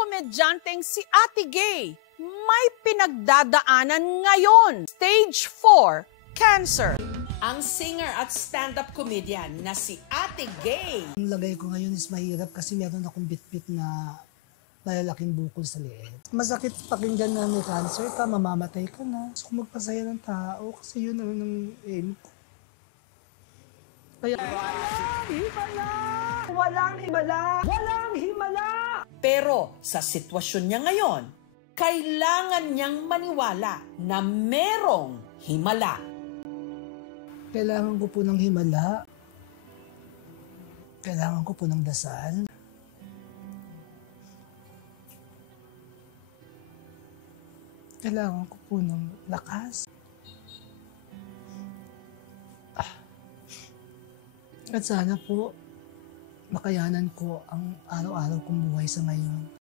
komedyanteng si Ate Gay may pinagdadaanan ngayon. Stage 4, cancer. Ang singer at stand-up comedian na si Ate Gay. Ang lagay ko ngayon is mahirap kasi meron akong bit-bit na malalaking bukol sa liit. Masakit pakinggan na may cancer ka, mamamatay ka na. Gusto ko magpasaya ng tao kasi yun naman ang aim ko. Kaya... Walang himala! Walang himala! Pero sa sitwasyon niya ngayon, kailangan niyang maniwala na merong himala. Kailangan ko po ng himala. Kailangan ko po ng dasal. Kailangan ko po ng lakas. At sana po, makayanan ko ang araw-araw kong buhay sa ngayon.